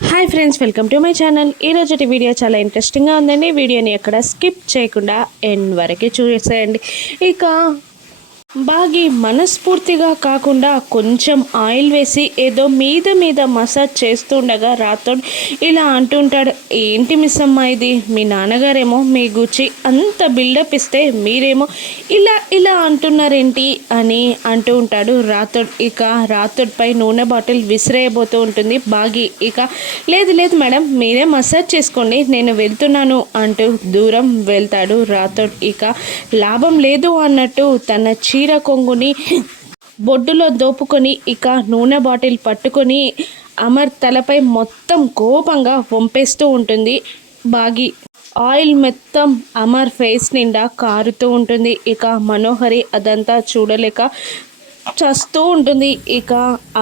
Hi friends, welcome to my channel. ఈరోజు video చాలా ఇంట్రెస్టింగ్గా ఉందండి. వీడియోని ఎక్కడ స్కిప్ చేయకుండా ఎండ్ వరకు చూసేయండి. ఇక బాగా మనస్ఫూర్తిగా కాకుండా కొంచెం ఆయిల్ వేసి ఏదో మీద మీద మసాజ్ చేస్తుండగా రాథోడ్ ఇలా అంటుంటాడు, ఏంటి మిస్ అమ్మ ఇది, మీ నాన్నగారేమో మీ గుచ్చి అంత బిల్డప్ ఇస్తే మీరేమో ఇలా ఇలా అంటున్నారేంటి అని అంటూ ఉంటాడు రాథోడ్. ఇక రాథోడ్ పై నూనె బాటిల్ విసిరేయబోతూ ఉంటుంది బాగి. ఇక లేదు లేదు మేడం, మీరే మసాజ్ చేసుకోండి, నేను వెళ్తున్నాను అంటూ దూరం వెళ్తాడు రాథోడ్. ఇక లాభం లేదు అన్నట్టు తన చీర కొంగుని బొడ్డులో దోపుకొని ఇక నూనె బాటిల్ పట్టుకొని అమర్ తలపై మొత్తం కోపంగా వంపేస్తూ ఉంటుంది బాగి. ఆయిల్ మొత్తం అమర్ ఫేస్ నిండా కారుతూ ఉంటుంది. ఇక మనోహరి అదంతా చూడలేక చస్తూ ఉంటుంది. ఇక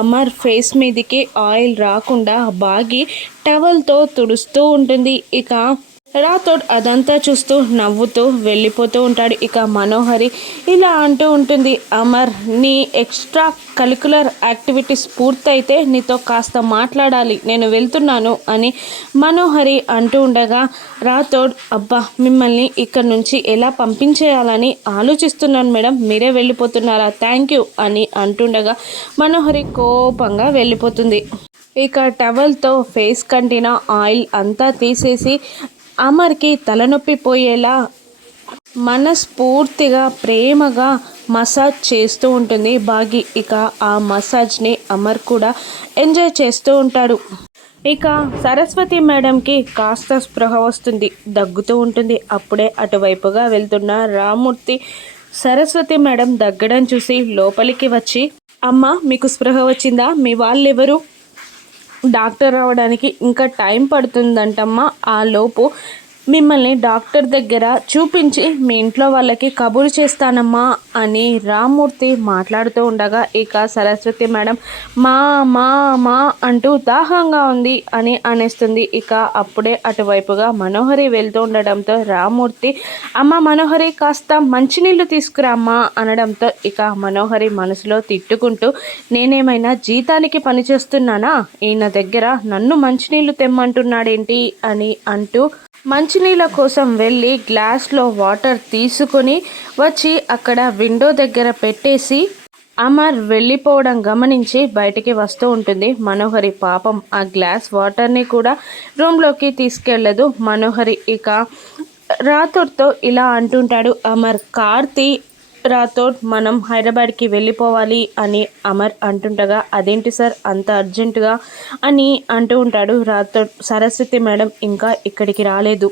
అమర్ ఫేస్ మీదకి ఆయిల్ రాకుండా బాగి టవల్తో తుడుస్తూ ఉంటుంది. ఇక రాథోడ్ అదంతా చూస్తూ నవ్వుతూ వెళ్ళిపోతూ ఉంటాడు. ఇక మనోహరి ఇలా అంటూ ఉంటుంది, అమర్, నీ ఎక్స్ట్రా కరికులర్ యాక్టివిటీస్ పూర్తయితే నీతో కాస్త మాట్లాడాలి, నేను వెళ్తున్నాను అని మనోహరి అంటూ ఉండగా రాథోడ్, అబ్బా, మిమ్మల్ని ఇక్కడ నుంచి ఎలా పంపించేయాలని ఆలోచిస్తున్నాను మేడం, మీరే వెళ్ళిపోతున్నారా, థ్యాంక్ యూ అని అంటుండగా మనోహరి కోపంగా వెళ్ళిపోతుంది. ఇక టవల్తో ఫేస్ కంటిన ఆయిల్ అంతా తీసేసి అమర్కి తలనొప్పి పోయేలా మనస్ఫూర్తిగా ప్రేమగా మసాజ్ చేస్తూ ఉంటుంది బాగి. ఇక ఆ మసాజ్ని అమర్ కూడా ఎంజాయ్ చేస్తూ ఉంటాడు. ఇక సరస్వతి మేడంకి కాస్త స్పృహ వస్తుంది, దగ్గుతూ ఉంటుంది. అప్పుడే అటువైపుగా వెళ్తున్న రామూర్తి సరస్వతి మేడం దగ్గడం చూసి లోపలికి వచ్చి, అమ్మ, మీకు స్పృహ వచ్చిందా, మీ వాళ్ళెవరు, డాక్టర్ రావడానికి ఇంకా టైం పడుతుందంటమ్మా, ఆ లోపు మిమ్మల్ని డాక్టర్ దగ్గర చూపించి మీ ఇంట్లో వాళ్ళకి కబురు చేస్తానమ్మా అని రామ్మూర్తి మాట్లాడుతూ ఉండగా ఇక సరస్వతి మేడం మా మా మా అంటూ దాహంగా ఉంది అని అనేస్తుంది. ఇక అప్పుడే అటువైపుగా మనోహరి వెళ్తూ ఉండడంతో రామ్మూర్తి, అమ్మ మనోహరి, కాస్త మంచినీళ్ళు తీసుకురామ్మా అనడంతో ఇక మనోహరి మనసులో తిట్టుకుంటూ, నేనేమైనా జీతానికి పనిచేస్తున్నానా, ఈయన దగ్గర నన్ను మంచినీళ్ళు తెమ్మంటున్నాడేంటి అని అంటూ మంచినీళ్ళ కోసం వెళ్ళి గ్లాస్లో వాటర్ తీసుకొని వచ్చి అక్కడ విండో దగ్గర పెట్టేసి అమర్ వెళ్ళిపోవడం గమనించి బయటికి వస్తూ ఉంటుంది మనోహరి. పాపం ఆ గ్లాస్ వాటర్ని కూడా రూమ్లోకి తీసుకెళ్ళదు మనోహరి. ఇక రాథోడ్తో ఇలా అంటుంటాడు అమర్, కార్తీ రాథోడ్, మనం హైదరాబాద్కి వెళ్ళిపోవాలి అని అమర్ అంటుండగా, అదేంటి సార్ అంత అర్జెంటుగా అని అంటూ ఉంటాడు రాథోడ్. సరస్వతి మేడం ఇంకా ఇక్కడికి రాలేదు,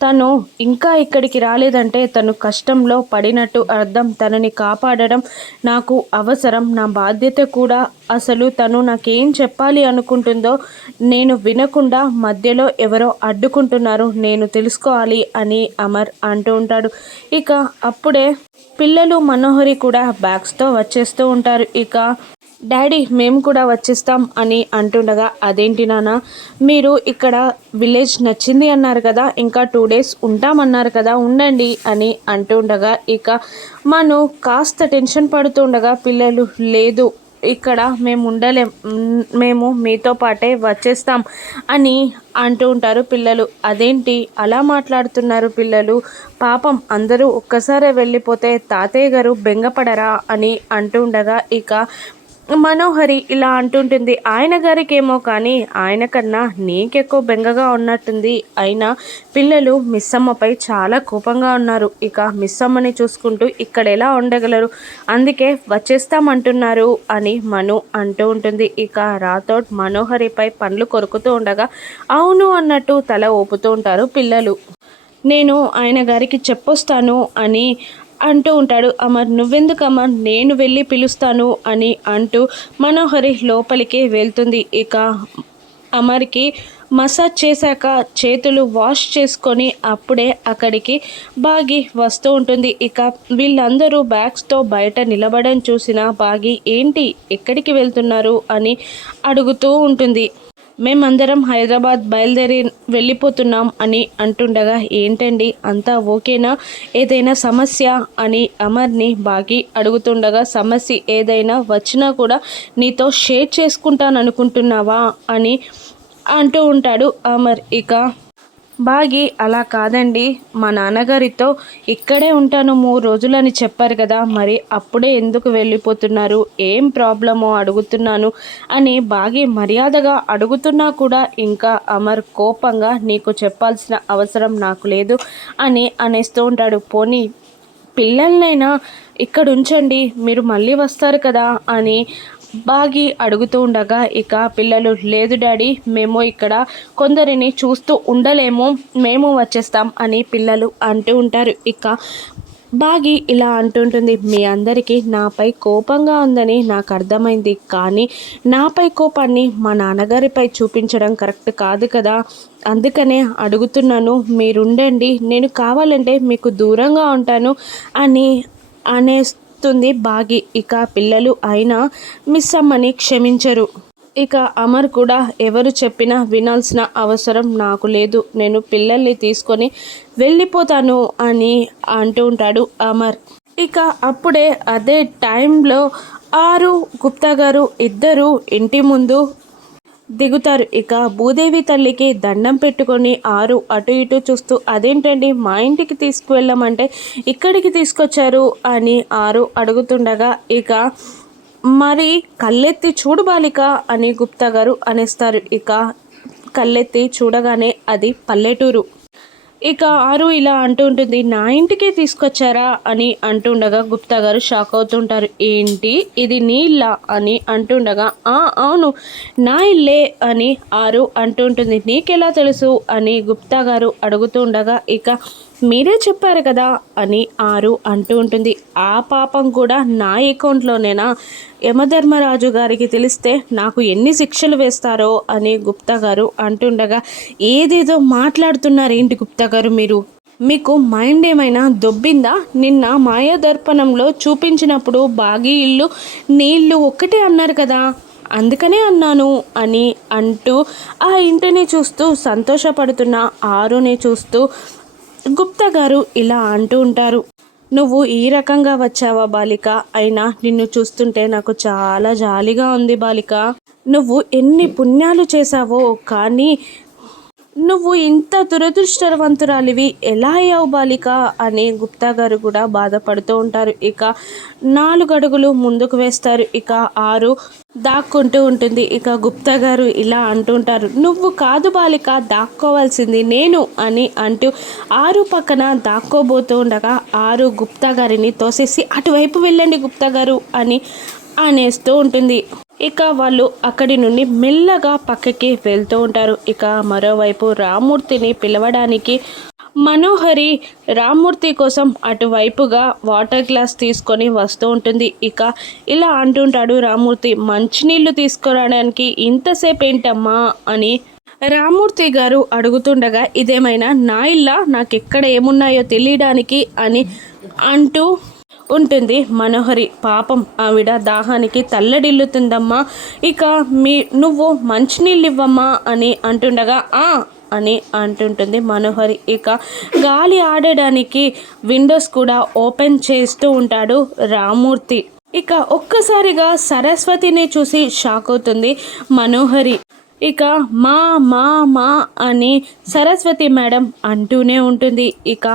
తను ఇంకా ఇక్కడికి రాలేదంటే తను కష్టంలో పడినట్టు అర్థం, తనని కాపాడడం నాకు అవసరం, నా బాధ్యత కూడా. అసలు తను నాకేం చెప్పాలి అనుకుంటుందో నేను వినకుండా మధ్యలో ఎవరో అడ్డుకుంటున్నారు, నేను తెలుసుకోవాలి అని అమర్ అంటూ ఉంటాడు. ఇక అప్పుడే పిల్లలు మనోహరి కూడా బ్యాగ్స్తో వచ్చేస్తూ ఉంటారు. ఇక డాడీ, మేము కూడా వచ్చేస్తాం అని అంటుండగా, అదేంటి నాన్న, మీరు ఇక్కడ విలేజ్ నచ్చింది అన్నారు కదా, ఇంకా 2 days ఉంటామన్నారు కదా, ఉండండి అని అంటుండగా ఇక మను కాస్త టెన్షన్ పడుతుండగా పిల్లలు, లేదు ఇక్కడ మేము ఉండలేం, మేము మీతో పాటే వచ్చేస్తాం అని అంటూ ఉంటారు పిల్లలు. అదేంటి అలా మాట్లాడుతున్నారు పిల్లలు, పాపం అందరూ ఒక్కసారే వెళ్ళిపోతే తాతయ్య గారు బెంగపడరా అని అంటూ ఉండగా ఇక మనోహరి ఇలా అంటుంటుంది, ఆయన గారికి ఏమో కానీ ఆయన కన్నా నీకెక్కువ బెంగగా ఉన్నట్టుంది, అయినా పిల్లలు మిస్సమ్మపై చాలా కోపంగా ఉన్నారు, ఇక మిస్సమ్మని చూసుకుంటూ ఇక్కడ ఎలా ఉండగలరు, అందుకే వచ్చేస్తామంటున్నారు అని మను అంటూ ఉంటుంది. ఇక రాథోడ్ మనోహరిపై పండ్లు కొరుకుతూ ఉండగా అవును అన్నట్టు తల ఊపుతూ ఉంటారు పిల్లలు. నేను ఆయన గారికి చెప్పొస్తాను అని అంటూ ఉంటాడు అమర్. నువ్వెందుకు అమర్, నేను వెళ్ళి పిలుస్తాను అని అంటూ మనోహరి లోపలికి వెళ్తుంది. ఇక అమర్కి మసాజ్ చేశాక చేతులు వాష్ చేసుకొని అప్పుడే అక్కడికి బాగి వస్తూ ఉంటుంది. ఇక వీళ్ళందరూ బ్యాగ్స్తో బయట నిలబడడం చూసిన బాగి, ఏంటి ఎక్కడికి వెళ్తున్నారు అని అడుగుతూ ఉంటుంది. మేమందరం హైదరాబాద్ బయలుదేరి వెళ్ళిపోతున్నాం అని అంటుండగా, ఏంటండి అంతా ఓకేనా, ఏదైనా సమస్య అని అమర్ని బాగి అడుగుతుండగా, సమస్య ఏదైనా వచ్చినా కూడా నీతో షేర్ చేసుకుంటాను అనుకుంటున్నావా అని అంటూ ఉంటాడు అమర్. ఇక బాగి అలా కాదండి, మా నాన్నగారితో ఇక్కడే ఉంటాను 3 రోజులని చెప్పారు కదా, మరి అప్పుడే ఎందుకు వెళ్ళిపోతున్నారు, ఏం ప్రాబ్లమో అడుగుతున్నాను అని బాగి మర్యాదగా అడుగుతున్నా కూడా ఇంకా అమర్ కోపంగా నీకు చెప్పాల్సిన అవసరం నాకు లేదు అని అనేస్తూ ఉంటాడు. పోనీ పిల్లలనైనా ఇక్కడ ఉంచండి, మీరు మళ్ళీ వస్తారు కదా అని బాగి అడుగుతూ ఉండగా ఇక పిల్లలు లేదు డాడీ, మేము ఇక్కడ కొందరిని చూస్తూ ఉండలేము, మేము వచ్చేస్తాం అని పిల్లలు అంటూ ఉంటారు. ఇక బాగి ఇలా అంటుంటుంది, మీ అందరికీ నాపై కోపంగా ఉందని నాకు అర్థమైంది, కానీ నాపై కోపాన్ని మా నాన్నగారిపై చూపించడం కరెక్ట్ కాదు కదా, అందుకనే అడుగుతున్నాను, మీరుండండి, నేను కావాలంటే మీకు దూరంగా ఉంటాను అని అనేస్తుంది బాగి. ఇక పిల్లలు అయినా మిస్ అమ్మని క్షమించరు. ఇక అమర్ కూడా ఎవరు చెప్పినా వినాల్సిన అవసరం నాకు లేదు, నేను పిల్లల్ని తీసుకొని వెళ్ళిపోతాను అని అంటూ ఉంటాడు అమర్. ఇక అప్పుడే అదే టైంలో ఆరు గుప్తా గారు ఇద్దరు ఇంటి ముందు దిగుతారు. ఇక భూదేవి తల్లికి దండం పెట్టుకొని ఆరు అటు ఇటు చూస్తూ అదేంటండి మా ఇంటికి తీసుకువెళ్ళమంటే ఇక్కడికి తీసుకొచ్చారు అని ఆరు అడుగుతుండగా ఇక మరి కళ్ళెత్తి చూడు బాలిక అని గుప్తా గారు అనేస్తారు. ఇక కళ్ళెత్తి చూడగానే అది పల్లెటూరు. ఇక ఆరు ఇలా అంటూ ఉంటుంది, నా ఇంటికి తీసుకొచ్చారా అని అంటుండగా గుప్తా గారు షాక్ అవుతుంటారు. ఏంటి ఇది నీ ఇల్లా అని అంటుండగా అవును నా ఇల్లే అని ఆరు అంటుంటుంది. నీకెలా తెలుసు అని గుప్తా గారు అడుగుతూ ఉండగా ఇక మీరే చెప్పారు కదా అని ఆరు అంటూ ఉంటుంది. ఆ పాపం కూడా నా అకౌంట్లోనేనా, యమధర్మరాజు గారికి తెలిస్తే నాకు ఎన్ని శిక్షలు వేస్తారో అని గుప్తా గారు అంటుండగా ఏదేదో మాట్లాడుతున్నారేంటి గుప్తా గారు మీరు, మీకు మైండ్ ఏమైనా దొబ్బిందా, నిన్న మాయాదర్పణంలో చూపించినప్పుడు బాగి ఇల్లు నీళ్ళు ఒక్కటే అన్నారు కదా, అందుకనే అన్నాను అని అంటూ ఆ ఇంటిని చూస్తూ సంతోషపడుతున్న ఆరుని చూస్తూ గుప్తా గారు ఇలా అంటూ ఉంటారు. నువ్వు ఈ రకంగా వచ్చావా బాలిక, అయినా నిన్ను చూస్తుంటే నాకు చాలా జాలిగా ఉంది బాలిక, నువ్వు ఎన్ని పుణ్యాలు చేశావో కానీ నువ్వు ఇంత దురదృష్టవంతురాలివి ఎలా అయ్యావు బాలిక అని గుప్తా గారు కూడా బాధపడుతూ ఉంటారు. ఇక 4 అడుగులు ముందుకు వేస్తారు. ఇక ఆరు దాక్కుంటూ ఉంటుంది. ఇక గుప్తా గారు ఇలా అంటుంటారు, నువ్వు కాదు బాలిక దాక్కోవాల్సింది నేను అని అంటూ ఆరు పక్కన దాక్కోబోతూ ఉండగా ఆరు గుప్తా గారిని తోసేసి అటువైపు వెళ్ళండి గుప్తా గారు అని అనేస్తూ ఉంటుంది. ఇక వాళ్ళు అక్కడి నుండి మెల్లగా పక్కకి వెళ్తూ ఉంటారు. ఇక మరోవైపు రామ్మూర్తిని పిలవడానికి మనోహరి రామ్మూర్తి కోసం అటువైపుగా వాటర్ గ్లాస్ తీసుకొని వస్తూ ఉంటుంది. ఇక ఇలా అంటుంటాడు రామ్మూర్తి, మంచినీళ్ళు తీసుకురావడానికి ఇంతసేపు ఏంటమ్మా అని రామ్మూర్తి గారు అడుగుతుండగా ఇదేమైనా నా ఇల్లా, నాకెక్కడ ఏమున్నాయో తెలియడానికి అని అంటూ ఉంటుంది మనోహరి. పాపం ఆవిడ దాహానికి తల్లడిల్లుతుందమ్మా, ఇక నువ్వు మంచినీళ్ళు ఇవ్వమ్మా అని అంటుండగా అని అంటుంటుంది మనోహరి. ఇక గాలి ఆడడానికి విండోస్ కూడా ఓపెన్ చేస్తూ ఉంటాడు రామ్మూర్తి. ఇక ఒక్కసారిగా సరస్వతిని చూసి షాక్ అవుతుంది మనోహరి. ఇక మా మా మా అని సరస్వతి మేడం అంటూనే ఉంటుంది. ఇక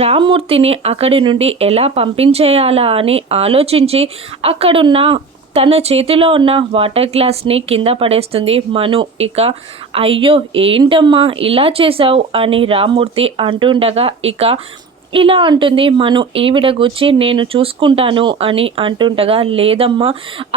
రామ్మూర్తిని అక్కడి నుండి ఎలా పంపించేయాలా అని ఆలోచించి అక్కడున్న తన చేతిలో ఉన్న వాటర్ గ్లాస్ని కింద పడేస్తుంది మను. ఇక అయ్యో ఏంటమ్మా ఇలా చేశావు అని రామ్మూర్తి అంటుండగా ఇక ఇలా అంటుంది మను, ఈవిడ గురించి నేను చూసుకుంటాను అని అంటుండగా లేదమ్మా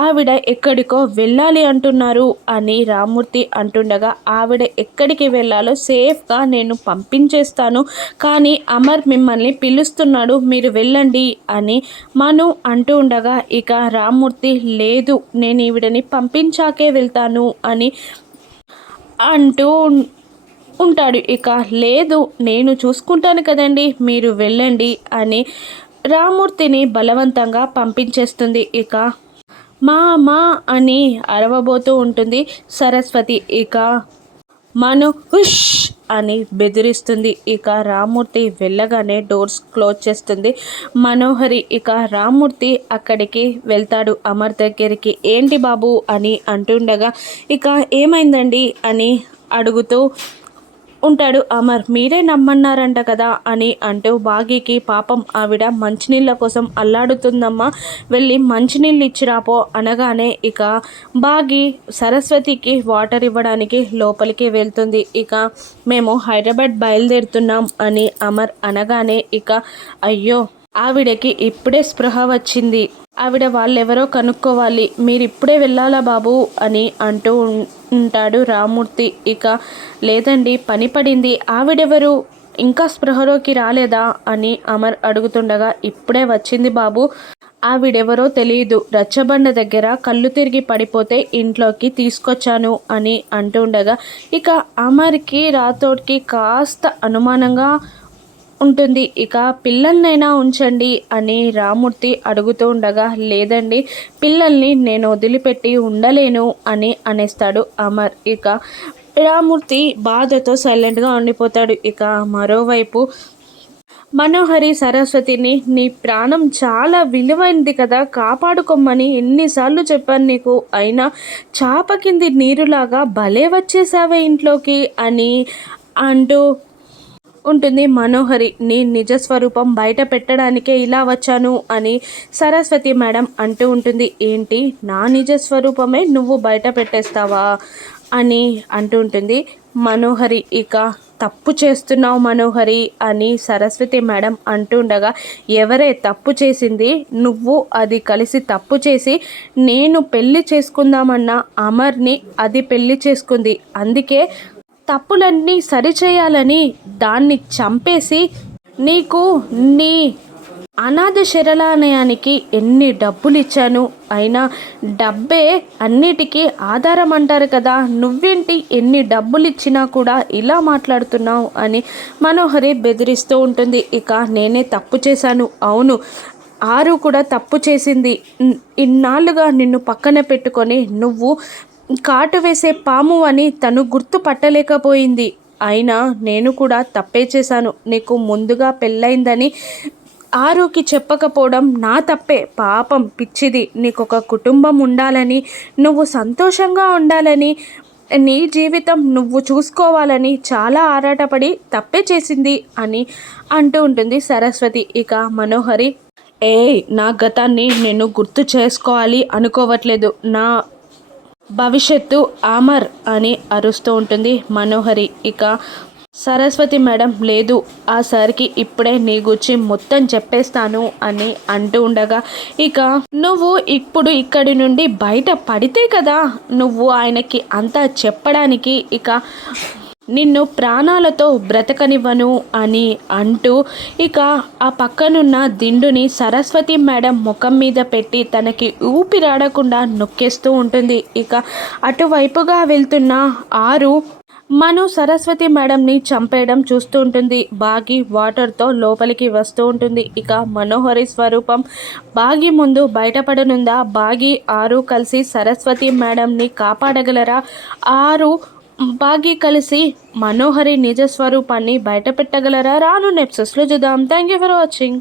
ఆవిడ ఎక్కడికో వెళ్ళాలి అంటున్నారు అని రామ్మూర్తి అంటుండగా ఆవిడ ఎక్కడికి వెళ్ళాలో సేఫ్గా నేను పంపించేస్తాను, కానీ అమర్ మిమ్మల్ని పిలుస్తున్నాడు మీరు వెళ్ళండి అని మను అంటూ ఉండగా ఇక రామ్మూర్తి లేదు నేను ఈవిడని పంపించాకే వెళ్తాను అని అంటూ ఉంటాడు. ఇక లేదు నేను చూసుకుంటాను కదండి మీరు వెళ్ళండి అని రామ్మూర్తిని బలవంతంగా పంపించేస్తుంది. ఇక మా మా అని అరవబోతూ ఉంటుంది సరస్వతి. ఇక మను హుష్ అని బెదిరిస్తుంది. ఇక రామ్మూర్తి వెళ్ళగానే డోర్స్ క్లోజ్ చేస్తుంది మనోహరి. ఇక రామ్మూర్తి అక్కడికి వెళ్తాడు అమర్ దగ్గరికి. ఏంటి బాబు అని అంటుండగా ఇక ఏమైందండి అని అడుగుతూ ఉంటాడు అమర్. మీరే నమ్మన్నారంట కదా అని అంటూ బాగీకి పాపం ఆవిడ మంచినీళ్ళ కోసం అల్లాడుతుందమ్మా, వెళ్ళి మంచినీళ్ళు ఇచ్చిరాపో అనగానే ఇక బాగి సరస్వతికి వాటర్ ఇవ్వడానికి లోపలికి వెళ్తుంది. ఇక మేము హైదరాబాద్ బయలుదేరుతున్నాం అని అమర్ అనగానే ఇక అయ్యో ఆవిడకి ఇప్పుడే స్పృహ వచ్చింది, ఆవిడ వాళ్ళెవరో కనుక్కోవాలి, మీరు ఇప్పుడే వెళ్ళాలా బాబు అని అంటూ ఉంటాడు రామ్మూర్తి. ఇక లేదండి పని పడింది, ఆవిడెవరు ఇంకా స్పృహలోకి రాలేదా అని అమర్ అడుగుతుండగా ఇప్పుడే వచ్చింది బాబు, ఆవిడెవరో తెలియదు, రచ్చబండ దగ్గర కళ్ళు తిరిగి పడిపోతే ఇంట్లోకి తీసుకొచ్చాను అని అంటుండగా ఇక అమర్కి రాథోడ్కి కాస్త అనుమానంగా ఉంటుంది. ఇక పిల్లల్నైనా ఉంచండి అని రామ్మూర్తి అడుగుతూ ఉండగా లేదండి పిల్లల్ని నేను వదిలిపెట్టి ఉండలేను అని అనేస్తాడు అమర్. ఇక రామ్మూర్తి బాధతో సైలెంట్గా ఉండిపోతాడు. ఇక మరోవైపు మనోహరి సరస్వతిని నీ ప్రాణం చాలా విలువైంది కదా, కాపాడుకోమని ఎన్నిసార్లు చెప్పాను నీకు, అయినా చాప కింది నీరులాగా భలే వచ్చేసావే ఇంట్లోకి అని అంటూ ఉంటుంది మనోహరి. నీ నిజస్వరూపం బయట పెట్టడానికే ఇలా వచ్చాను అని సరస్వతి మేడం అంటూ ఉంటుంది. ఏంటి నా నిజస్వరూపమే నువ్వు బయట పెట్టేస్తావా అని అంటూ ఉంటుంది మనోహరి. ఇక తప్పు చేస్తున్నావు మనోహరి అని సరస్వతి మేడం అంటుండగా ఎవరే తప్పు చేసింది, నువ్వు అది కలిసి తప్పు చేసి నేను పెళ్లి చేసుకుందామన్న అమర్ని అది పెళ్లి చేసుకుంది, అందుకే తప్పులన్నీ సరిచేయాలని దాన్ని చంపేసి నీకు నీ అనాథ శరణాలయానికి ఎన్ని డబ్బులు ఇచ్చాను, అయినా డబ్బే అన్నిటికీ ఆధారం అంటారు కదా, నువ్వేంటి ఎన్ని డబ్బులు ఇచ్చినా కూడా ఇలా మాట్లాడుతున్నావు అని మనోహరి బెదిరిస్తూ ఉంటుంది. ఇక నేనే తప్పు చేశాను, అవును ఆరు కూడా తప్పు చేసింది, ఇన్నాళ్ళుగా నిన్ను పక్కన పెట్టుకొని నువ్వు కాటు వేసే పాము అని తను గుర్తుపట్టలేకపోయింది, అయినా నేను కూడా తప్పే చేశాను, నీకు ముందుగా పెళ్ళైందని ఆరుకి చెప్పకపోవడం నా తప్పే, పాపం పిచ్చిది, నీకు ఒక కుటుంబం ఉండాలని నువ్వు సంతోషంగా ఉండాలని నీ జీవితం నువ్వు చూసుకోవాలని చాలా ఆరాటపడి తప్పే చేసింది అని అంటూ ఉంటుంది సరస్వతి. ఇక మనోహరి నా గతాన్ని నేను గుర్తు చేసుకోవాలి అనుకోవట్లేదు, నా భవిష్యత్తు అమర్ అని అరుస్తూ ఉంటుంది మనోహరి. ఇక సరస్వతి మేడం లేదు ఆ సార్కి ఇప్పుడే నీ గురించి మొత్తం చెప్పేస్తాను అని అంటూ ఉండగా ఇక నువ్వు ఇప్పుడు ఇక్కడి నుండి బయట పడితే కదా నువ్వు ఆయనకి అంతా చెప్పడానికి, ఇక నిన్ను ప్రాణాలతో బ్రతకనివ్వను అని అంటూ ఇక ఆ పక్కనున్న దిండుని సరస్వతి మేడం ముఖం మీద పెట్టి తనకి ఊపిరాడకుండా నొక్కేస్తూ ఉంటుంది. ఇక అటువైపుగా వెళ్తున్న ఆరు మను సరస్వతి మేడంని చంపేయడం చూస్తూ ఉంటుంది. బాగి వాటర్తో లోపలికి వస్తూ ఉంటుంది. ఇక మనోహరి స్వరూపం బాగి ముందు బయటపడనుందా, బాగి ఆరు కలిసి సరస్వతి మేడంని కాపాడగలరా, ఆరు బాగి కలిసి మనోహరి నిజ స్వరూపాన్ని బయట పెట్టగలరా, రాను నెప్సెస్లో చూద్దాం. Thank you for watching.